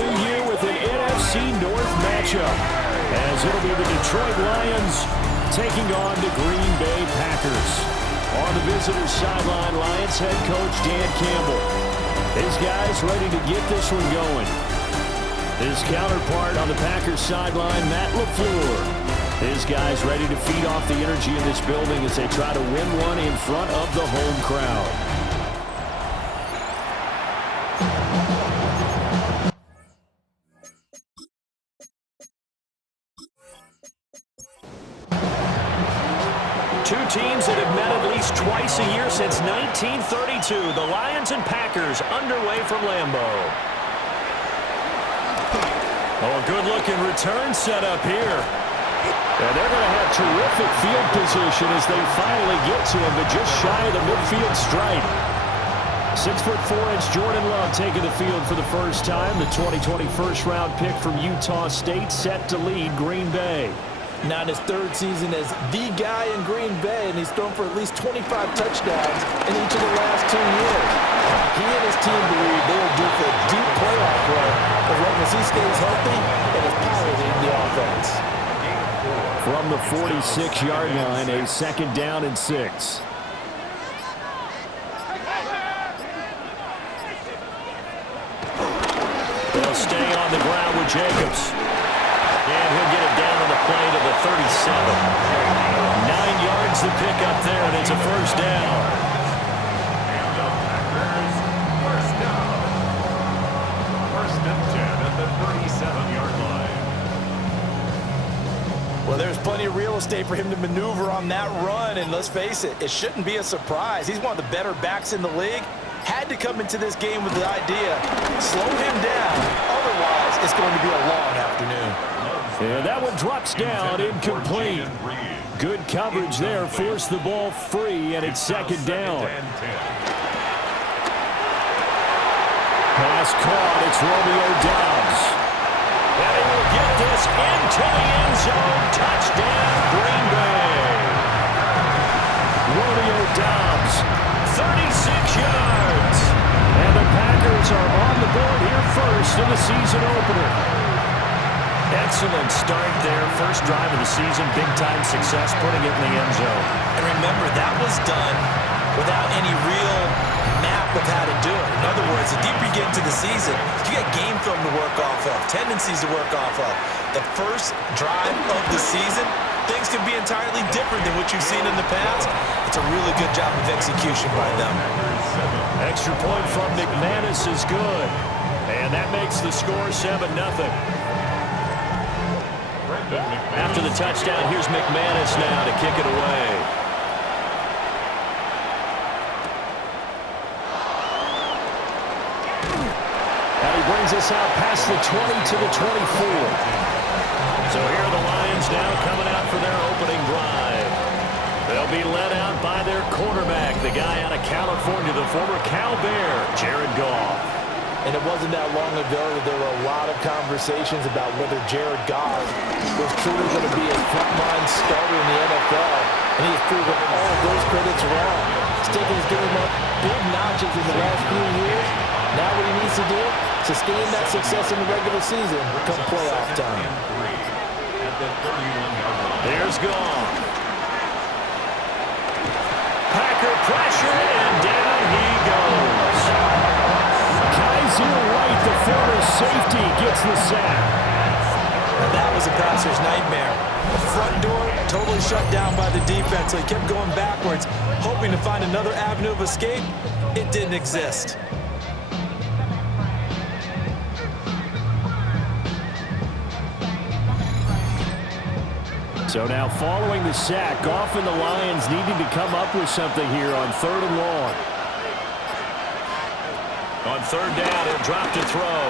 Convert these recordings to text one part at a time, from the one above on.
new year with an NFC North matchup, as it'll be the Detroit Lions taking on the Green Bay Packers. On the visitors' sideline, Lions head coach Dan Campbell. His guys ready to get this one going. His counterpart on the Packers' sideline, Matt LaFleur. His guys ready to feed off the energy in this building as they try to win one in front of the home crowd. Two teams that have met at least twice a year since 1932. The Lions and Packers underway from Lambeau. Oh, a good-looking return set up here. And they're going to have terrific field position as they finally get to him, but just shy of the midfield stripe. 6'4" Jordan Love taking the field for the first time. The 2020 first-round pick from Utah State set to lead Green Bay. Now in his third season as the guy in Green Bay, and he's thrown for at least 25 touchdowns in each of the last 2 years. He and his team believe they are due for a deep playoff run as long as he stays healthy and is piloting the offense. From the 46-yard line, a 2nd down and 6. They'll stay on the ground with Jacobs. And he'll get it down on the play to the 37. 9 yards to pick up there, and it's a first down. And the Packers, first down. 1st and 10 at the 37-yard line. Well, there's plenty of real estate for him to maneuver on that run, and let's face it, it shouldn't be a surprise. He's one of the better backs in the league. Had to come into this game with the idea, slow him down, otherwise it's going to be a long afternoon. And that one drops down, incomplete. Good coverage there, forced the ball free, and it's 2nd down. Pass caught, it's Romeo Doubs. And he will get this into the end zone. Touchdown, Green Bay. Romeo Doubs, 36 yards. And the Packers are on the board here first in the season opener. Excellent start there. First drive of the season. Big-time success, putting it in the end zone. And remember, that was done without any real map of how to do it. In other words, the deeper you get into the season, you get game film to work off of, tendencies to work off of. The first drive of the season, things can be entirely different than what you've seen in the past. It's a really good job of execution by them. Extra point from McManus is good. And that makes the score 7-0. After the touchdown, here's McManus now to kick it away. And he brings us out past the 20 to the 24. So here are the Lions now coming out for their opening drive. They'll be led out by their quarterback, the guy out of California, the former Cal Bear, Jared Goff. And it wasn't that long ago that there were a lot of conversations about whether Jared Goff was truly going to be a frontline starter in the NFL. And he's proven all of those critics wrong. He's taken his game up big notches in the last few years. Now what he needs to do, sustain that success in the regular season come playoff time. There's Goff. Packer pressure, and down he goes. White, the former safety, gets the sack. And that was a passer's nightmare. The front door totally shut down by the defense, so he kept going backwards, hoping to find another avenue of escape. It didn't exist. So now following the sack, Goff and the Lions needing to come up with something here on 3rd and long. On 3rd down, he'll drop to throw.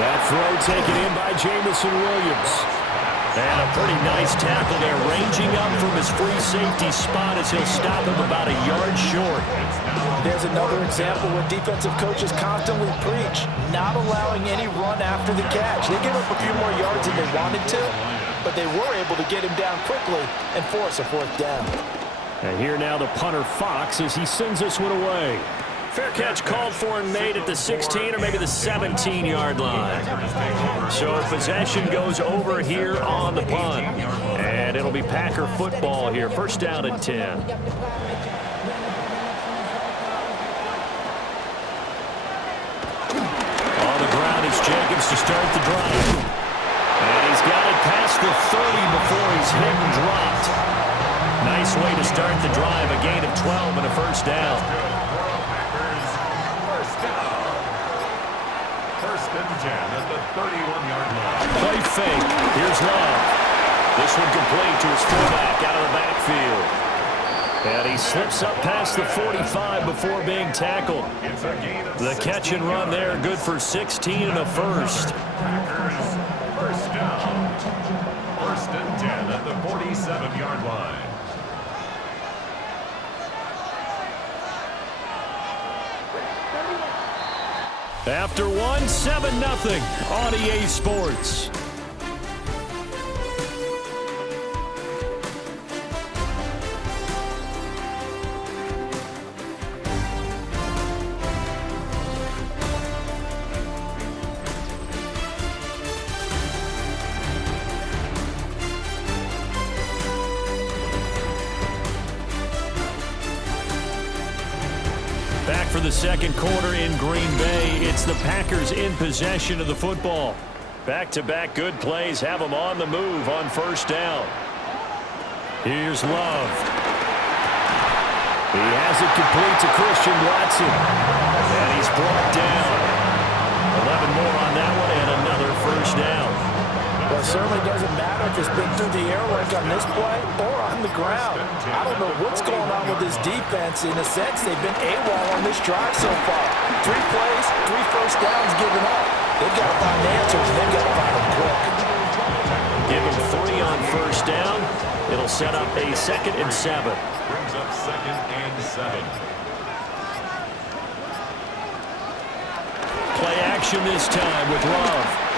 That throw taken in by Jamison Williams. And a pretty nice tackle there, ranging up from his free safety spot as he'll stop him about a yard short. There's another example where defensive coaches constantly preach, not allowing any run after the catch. They gave up a few more yards than they wanted to, but they were able to get him down quickly and force a 4th down. And here now the punter Fox as he sends this one away. Fair catch called for and made at the 16 or maybe the 17-yard line. So possession goes over here on the punt. And it'll be Packer football here. First down and 10. On the ground is Jenkins to start the drive. And he's got it past the 30 before he's hit and dropped. Nice way to start the drive. A gain of 12 and a first down. First and 10 at the 31-yard line. Play fake. Here's Love. This one complete to his fullback out of the backfield. And he slips up past the 45 before being tackled. The catch and run there, good for 16 and a first. Packers, first down. First and 10 at the 47-yard line. After one, 7-0 on EA Sports. Back for the second quarter in Green Bay. It's the Packers in possession of the football. Back-to-back good plays have them on the move on first down. Here's Love. He has it complete to Christian Watson. And he's brought down. 11 more on that one and another first down. Well, it certainly doesn't matter if it's been through the air like on this play or on the ground. I don't know what's going on with this defense. In a sense, they've been AWOL on this drive so far. 3 plays, 3 first downs given up. They've got to find answers, and they've got to find them quick. Give him 3 on first down. It'll set up a 2nd and 7. Brings up 2nd and 7. Play action this time with Love.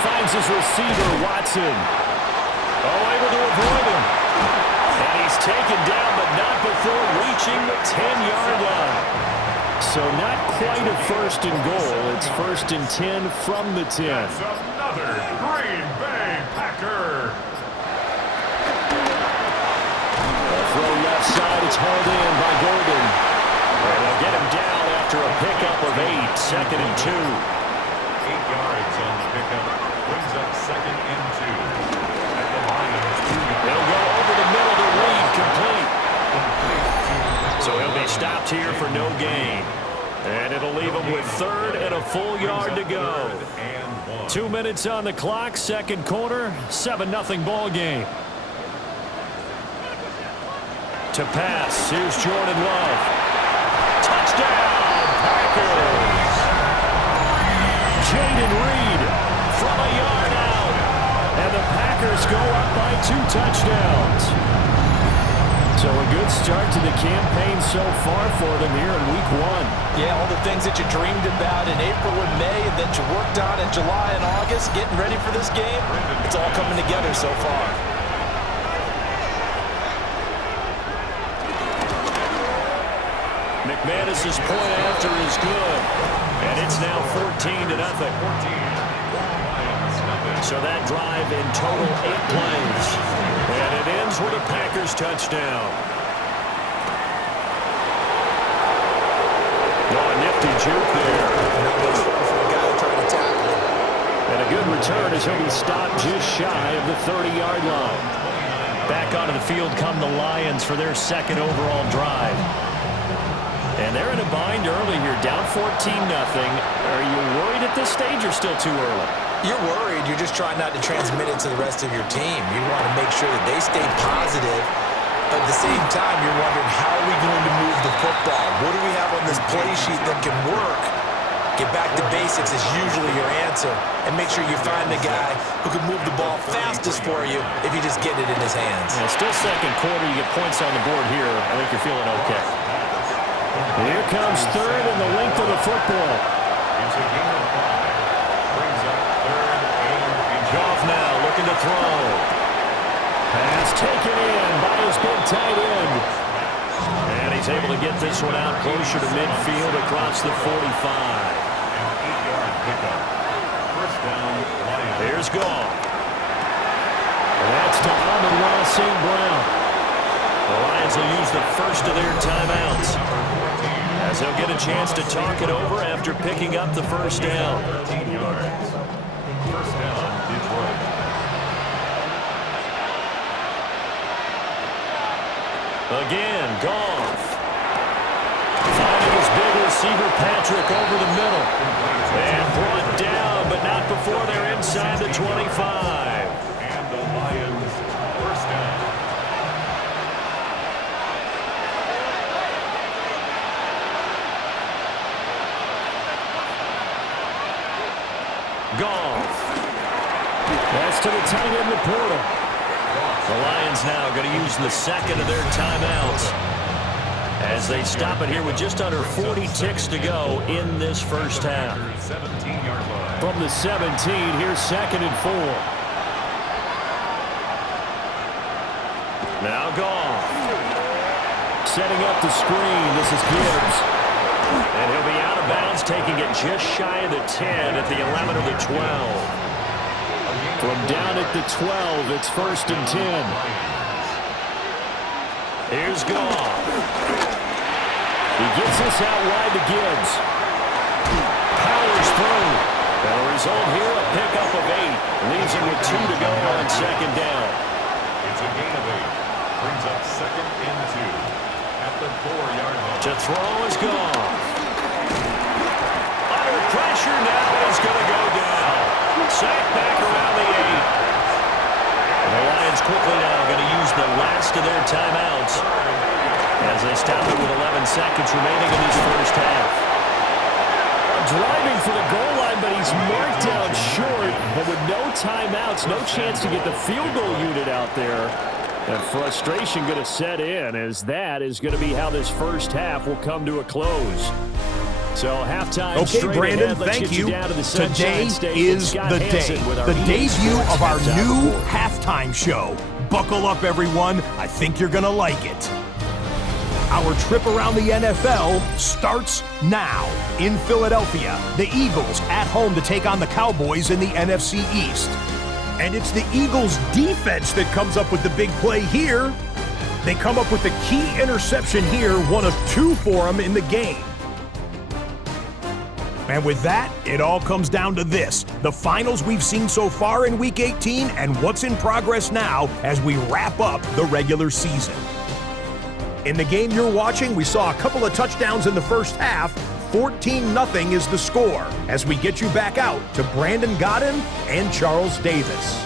Finds his receiver, Watson. Oh, able to avoid him. And he's taken down, but not before reaching the 10-yard line. So not quite a first and goal. It's first and 10 from the 10. That's another Green Bay Packer. Throw left side. It's hauled in by Golden. And they'll get him down after a pickup of 8. 2nd and 2. 8 yards on the pickup. Brings up 2nd and 2. At the Lions, 2 yards. They'll go over the middle to Reed, complete. So he'll be stopped here for no gain. And it'll leave him with 3rd and a full yard to go. 2 minutes on the clock, second quarter, 7-0 ball game. To pass, here's Jordan Love. Touchdown, Packers! Jaden Reed from a yard out. And the Packers go up by 2 touchdowns. So a good start to the campaign so far for them here in week 1. Yeah, all the things that you dreamed about in April and May and that you worked on in July and August, getting ready for this game, it's all coming together so far. McManus's point after is good. And it's now 14-0. So that drive in total 8 plays. And it ends with a Packers touchdown. Oh, a nifty juke there. And a good return as he'll be stopped just shy of the 30-yard line. Back onto the field come the Lions for their 2nd overall drive. And they're in a bind early here, down 14-0. Are you worried at this stage or still too early? You're worried. You're just trying not to transmit it to the rest of your team. You want to make sure that they stay positive. But at the same time, you're wondering, how are we going to move the football? What do we have on this play sheet that can work? Get back to basics is usually your answer. And make sure you find the guy who can move the ball fastest for you if you just get it in his hands. Yeah, still second quarter. You get points on the board here. I think you're feeling okay. Here comes 3rd and the length of the football. It's a gain of 5. Brings up 3rd and Goff now looking to throw. Pass taken in by his big tight end. And he's able to get this one out closer to midfield across the 45. An 8-yard pickup. First down, Lions. Here's Goff. And that's to Amon-Ra St. Brown. The Lions will use the first of their timeouts, as they'll get a chance to talk it over after picking up the first down. 13 yards. First down, Detroit. Again, Goff. Finding his big receiver, Patrick, over the middle. And brought down, but not before they're inside the 25. And the Lions, first down. Goff. That's to the tight end, Laporta. The Lions now going to use the second of their timeouts as they stop it here with just under 40 ticks to go in this first half. 17-yard line. From the 17, here's 2nd and 4. Now Goff. Setting up the screen. This is Gibbs. And he'll be out of bounds, taking it just shy of the 10 at the 11 or the 12. From down at the 12, it's 1st and 10. Here's Goff. He gets this out wide to Gibbs. Powers through. And the result here, a pickup of 8. Leaves him with 2 to go on 2nd down. It's a gain of 8. Brings up 2nd and 2 at the 4-yard line. To throw is Goff. Under pressure now, he's going to go down. Sacked back around the 8. And the Lions quickly now going to use the last of their timeouts as they stop it with 11 seconds remaining in this first half. Driving for the goal line, but he's marked down short. But with no timeouts, no chance to get the field goal unit out there. And frustration going to set in, as that is going to be how this first half will come to a close. So halftime. Okay, Brandon, thank you. Today is the day. The debut of our new halftime show. Buckle up, everyone. I think you're going to like it. Our trip around the NFL starts now. In Philadelphia, the Eagles at home to take on the Cowboys in the NFC East. And it's the Eagles' defense that comes up with the big play here. They come up with the key interception here, one of 2 for them in the game. And with that, it all comes down to this: the finals we've seen so far in Week 18 and what's in progress now as we wrap up the regular season. In the game you're watching, we saw a couple of touchdowns in the first half. 14-0 is the score as we get you back out to Brandon Godden and Charles Davis.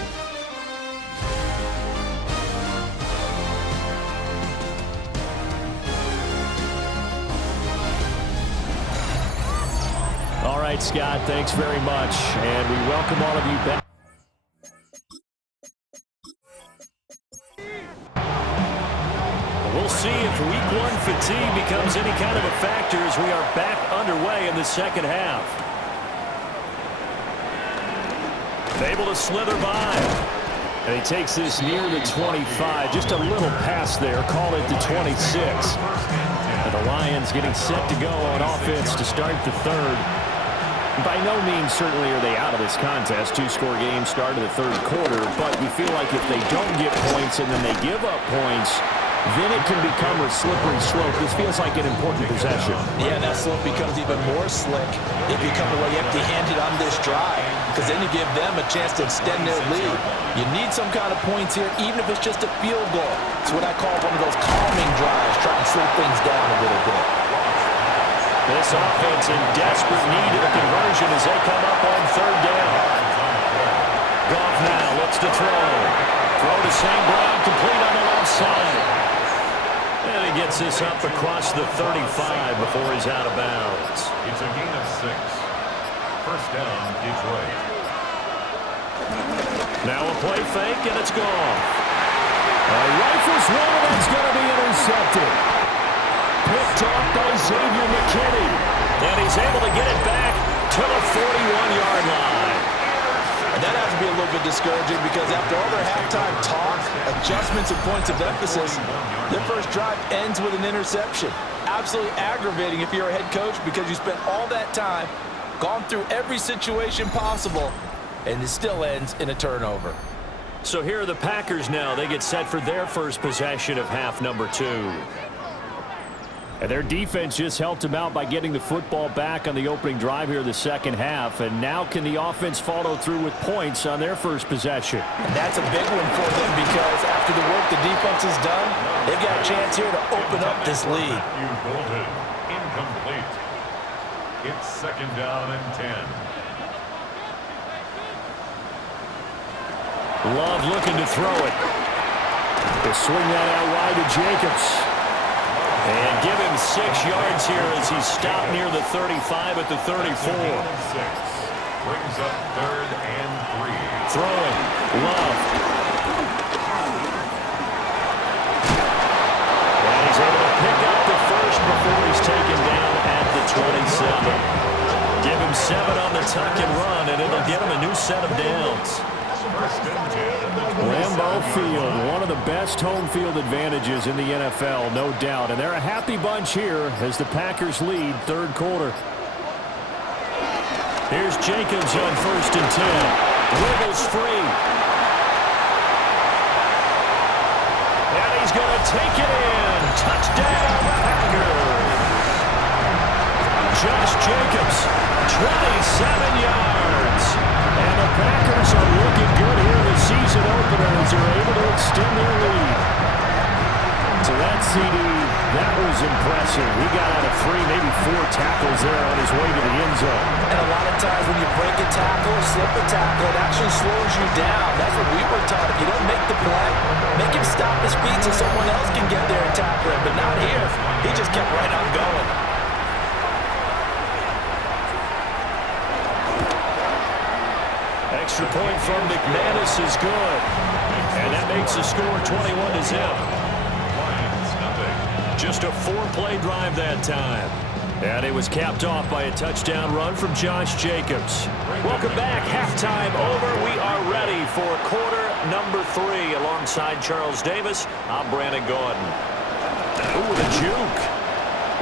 All right, Scott, thanks very much. And we welcome all of you back. We'll see if Week 1 fatigue becomes any kind of a factor as we are back underway in the second half. Able to slither by. And he takes this near the 25. Just a little pass there. Call it the 26. And the Lions getting set to go on offense to start the third. By no means certainly are they out of this contest. 2-score game start of the third quarter. But you feel like if they don't get points and then they give up points, then it can become a slippery slope. This feels like an important possession. Yeah, that slope becomes even more slick if you come away empty-handed on this drive, because then you give them a chance to extend their lead. You need some kind of points here, even if it's just a field goal. It's what I call one of those calming drives, try and slow things down a little bit. This offense in desperate need of a conversion as they come up on third down. Goff now looks to throw. Throw to St. Brown, complete on the left side. And he gets this up across the 35 before he's out of bounds. It's a gain of 6. First down, Detroit. Now a play fake, and it's gone. Rifles one, that's going to be intercepted. Picked off by Xavier McKinney. And he's able to get it back to the 41-yard line. And that has to be a little bit discouraging, because after all their halftime talk, adjustments and points of emphasis, their first drive ends with an interception. absolutely aggravating if you're a head coach because you spent all that time, gone through every situation possible, and it still ends in a turnover. So here are the Packers now. They get set for their first possession of half number 2. And their defense just helped them out by getting the football back on the opening drive here in the second half. And now can the offense follow through with points on their first possession? And that's a big one for them because after the work the defense has done, they've got a chance here to open up this lead. Bolden, incomplete. It's second down and 10. Love looking to throw it. They swing that out wide to Jacobs. And give him 6 yards here as he's stopped near the 35 at the 34. Brings up third and 3. Throwing. Love. And he's able to pick up the first before he's taken down at the 27. Give him 7 on the tuck and run, and it'll get him a new set of downs. Lambeau Field, one of the best home field advantages in the NFL, no doubt. And they're a happy bunch here as the Packers lead third quarter. Here's Jacobs on 1st and 10. Wiggles free. And he's going to take it in. Touchdown, Packers. Josh Jacobs, 27 yards. And the Packers are looking good here in the season opener as they're able to extend their lead. So that CD, that was impressive. He got out of 3, maybe 4 tackles there on his way to the end zone. And a lot of times when you break a tackle or slip a tackle, it actually slows you down. That's what we were taught. If you don't make the play, make him stop his feet so someone else can get there and tackle him. But not here. He just kept right on going. Extra point from McManus is good. And that makes the score 21-0. Just a 4-play drive that time. And it was capped off by a touchdown run from Josh Jacobs. Welcome back. Halftime over. We are ready for quarter number 3. Alongside Charles Davis, I'm Brandon Gordon. Ooh, the juke.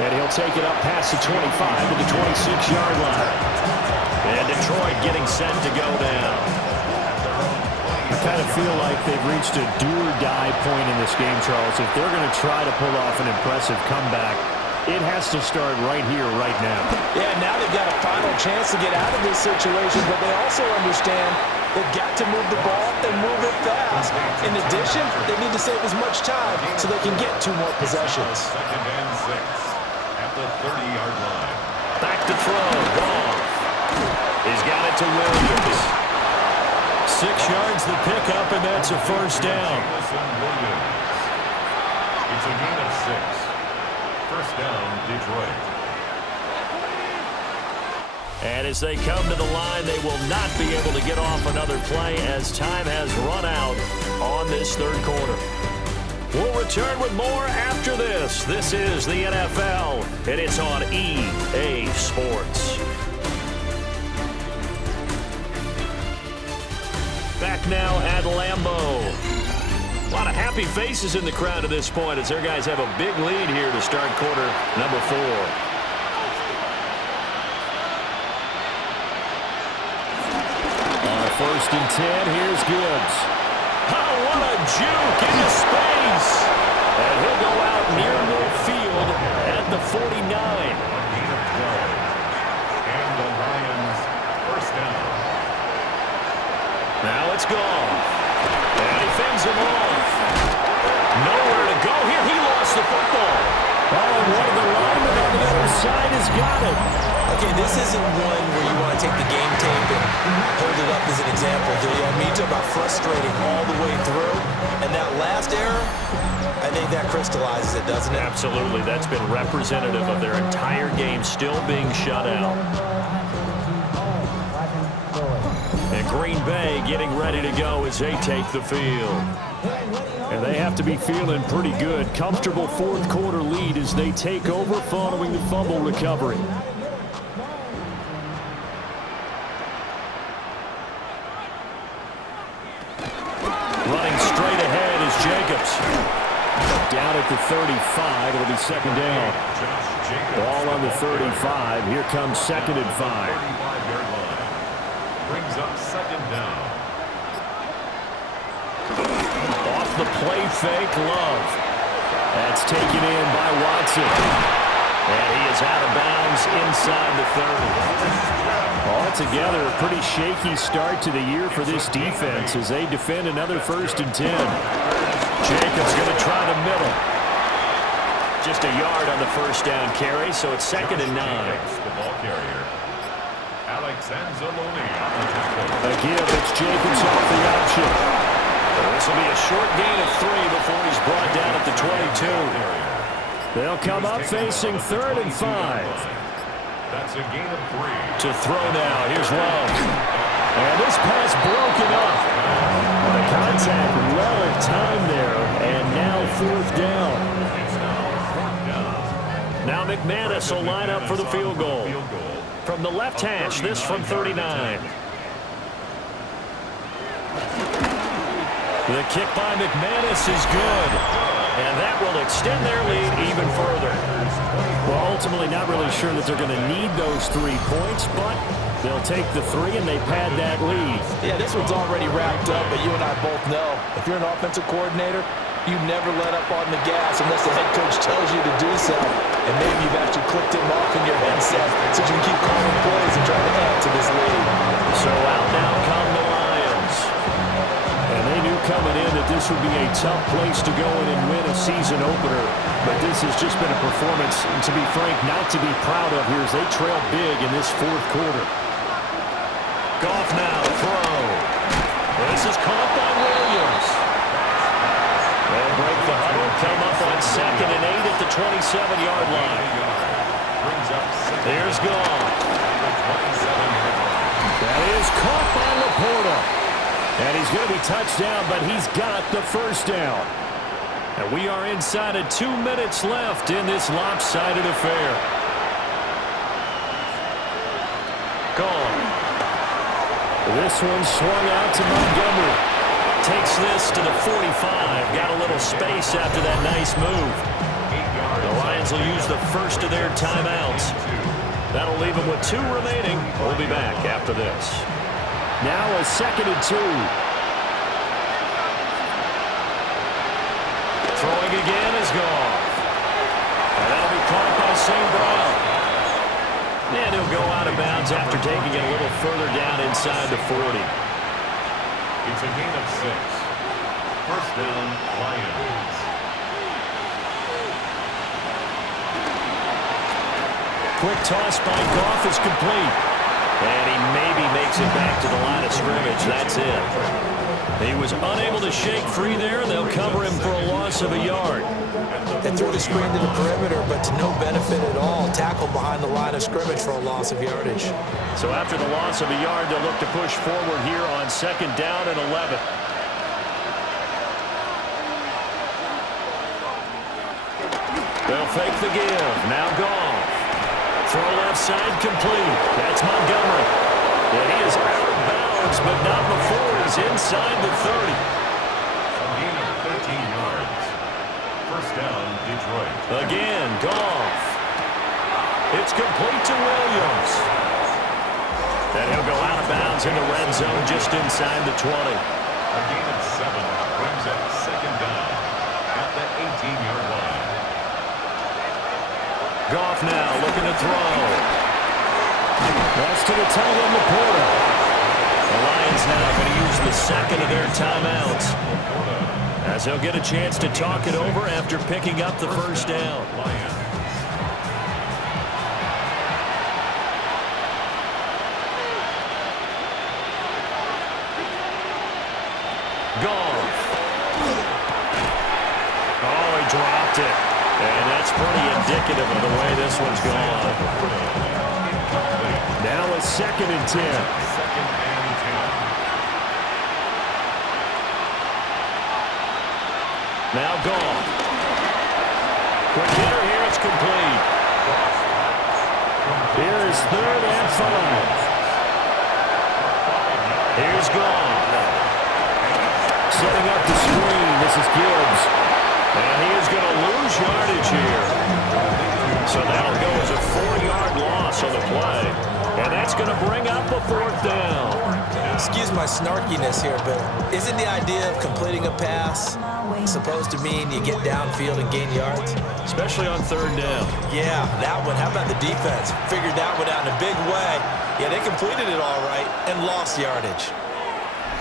And he'll take it up past the 25 to the 26-yard line. And Detroit getting set to go down. I kind of feel like they've reached a do-or-die point in this game, Charles. If they're going to try to pull off an impressive comeback, it has to start right here, right now. Yeah, now they've got a final chance to get out of this situation, but they also understand they've got to move the ball and move it fast. In addition, they need to save as much time so they can get 2 more possessions. Second and 6 at the 30-yard line. Back to throw. Goff. He's got it to Williams. 6 yards the pickup, and that's a first down. It's a gain of 6. First down, Detroit. And as they come to the line, they will not be able to get off another play as time has run out on this third quarter. We'll return with more after this. This is the NFL, and it's on EA Sports. Back now at Lambeau. A lot of happy faces in the crowd at this point as their guys have a big lead here to start quarter number 4. On 1st and 10, here's Gibbs. Oh, what a juke into space. And he'll go out near midfield at the 49. Gain of 12. And the Lions first down. Now it's gone. And he fends him off. Nowhere to go here. He lost the football. Oh, and one of the linemen on the other side has got it. Okay, this isn't one where you want to take the game tape and hold it up as an example, do you? I mean, you talk about frustrating all the way through. And that last error, I think that crystallizes it, doesn't it? Absolutely. That's been representative of their entire game still being shut out. And Green Bay getting ready to go as they take the field. And they have to be feeling pretty good. Comfortable fourth quarter lead as they take over following the fumble recovery. Running straight ahead is Jacobs. Down at the 35. It'll be second down. Ball on the 35. Here comes second and 5. 35-yard line. Brings up second down. Off the play fake, Love. That's taken in by Watson. And he is out of bounds inside the 30. Altogether, a pretty shaky start to the year for this defense as they defend another 1st and 10. Jacobs going to try the middle. Just a yard on the first down carry, so it's second and 9. The ball carrier. Alex Anzalone on the tackle. A give, it's Jacobs off the option. This will be a short gain of 3 before he's brought down at the 22. They'll come up facing 3rd and 5. That's a gain of 3. To throw now, here's Love. And this pass broken up. The contact well of time there, and now 4th down. It's now 4th down. Now McManus will line up for the field goal. From the left hash, this from 39. The kick by McManus is good. And that will extend their lead even further. Well, ultimately not really sure that they're going to need those 3 points, but they'll take the 3 and they pad that lead. Yeah, this one's already wrapped up, but you and I both know if you're an offensive coordinator, you never let up on the gas unless the head coach tells you to do so. And maybe you've actually clicked him off in your headset so you can keep calling plays and trying to add to this lead. So out now come the Lions. And they knew coming in that this would be a tough place to go in and win a season opener. But this has just been a performance, to be frank, not to be proud of here as they trail big in this 4th quarter. Goff now, throw. This is caught by Williams. They'll break the huddle, come up on 2nd and 8 at the 27-yard line. There's Goff. That is caught by Laporta. And he's going to be touched down, but he's got the first down. And we are inside of 2 minutes left in this lopsided affair. Gone. This one swung out to Montgomery. Takes this to the 45. Got a little space after that nice move. The Lions will use the first of their timeouts. That'll leave them with 2 remaining. We'll be back after this. Now a 2nd and 2. Throwing again is Goff. And that'll be caught by St. Brown. And he'll go out of bounds after taking it a little further down inside the 40. It's a gain of 6. First down, Lions. Quick toss by Goff is complete. And he maybe makes it back to the line of scrimmage. That's it. He was unable to shake free there. They'll cover him for a loss of a yard. They threw the screen to the perimeter, but to no benefit at all. Tackled behind the line of scrimmage for a loss of yardage. So after the loss of a yard, they'll look to push forward here on 2nd down and 11. They'll fake the give. Now Goff. Throw left side complete. That's Montgomery. And he is out of bounds, but not before he's inside the 30. A gain of 13 yards. First down, Detroit. Again, Goff. It's complete to Williams. And he'll go out of bounds in the red zone just inside the 20. A gain of 7 brings up 2nd down at the 18-yard line. Goff now looking to throw. That's to the tight end, Laporta. The Lions now going to use the 2nd of their timeouts, as they'll get a chance to talk it over after picking up the first down. Goff. Oh, he dropped it. And that's pretty indicative of the way this one's gone. Now a 2nd and 10. 2nd and 10. Now Goff. Quick hitter here, it's complete. Here is 3rd and 5. Here's Goff. Setting up the screen, this is Gibbs. And he is going to lose yardage here. So that'll go as a 4-yard loss on the play. And that's going to bring up a 4th down. Excuse my snarkiness here, but isn't the idea of completing a pass supposed to mean you get downfield and gain yards? Especially on 3rd down. Yeah, that one. How about the defense? Figured that one out in a big way. Yeah, they completed it all right and lost yardage.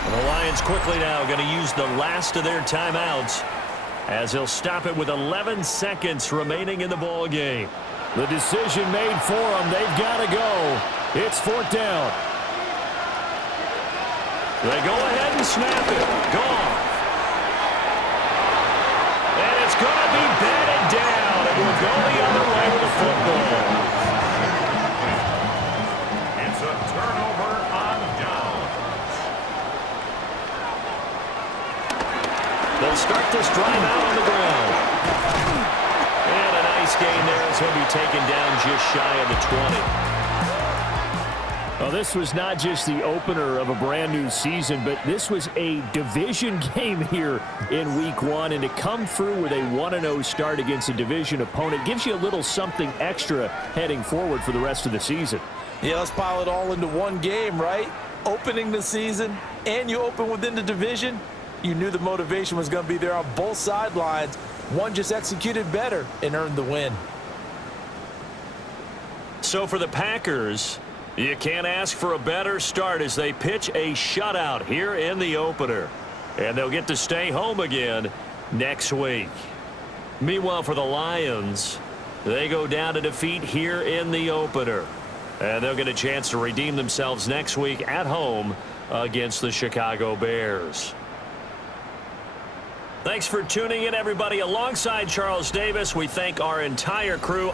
And the Lions quickly now going to use the last of their timeouts as he'll stop it with 11 seconds remaining in the ball game. The decision made for them. They've got to go. It's 4th down. They go ahead and snap it. Gone. And it's going to be batted down. It will go the other way with the football. It's a turnover on downs. They'll start this drive out on the ground. And a nice gain there as he'll be taken down just shy of the 20. Well, this was not just the opener of a brand new season, but this was a division game here in week 1. And to come through with a 1-0 start against a division opponent gives you a little something extra heading forward for the rest of the season. Yeah, let's pile it all into one game, right? Opening the season, and you open within the division. You knew the motivation was going to be there on both sidelines. One just executed better and earned the win. So for the Packers, you can't ask for a better start as they pitch a shutout here in the opener. And they'll get to stay home again next week. Meanwhile, for the Lions, they go down to defeat here in the opener. And they'll get a chance to redeem themselves next week at home against the Chicago Bears. Thanks for tuning in, everybody. Alongside Charles Davis, we thank our entire crew.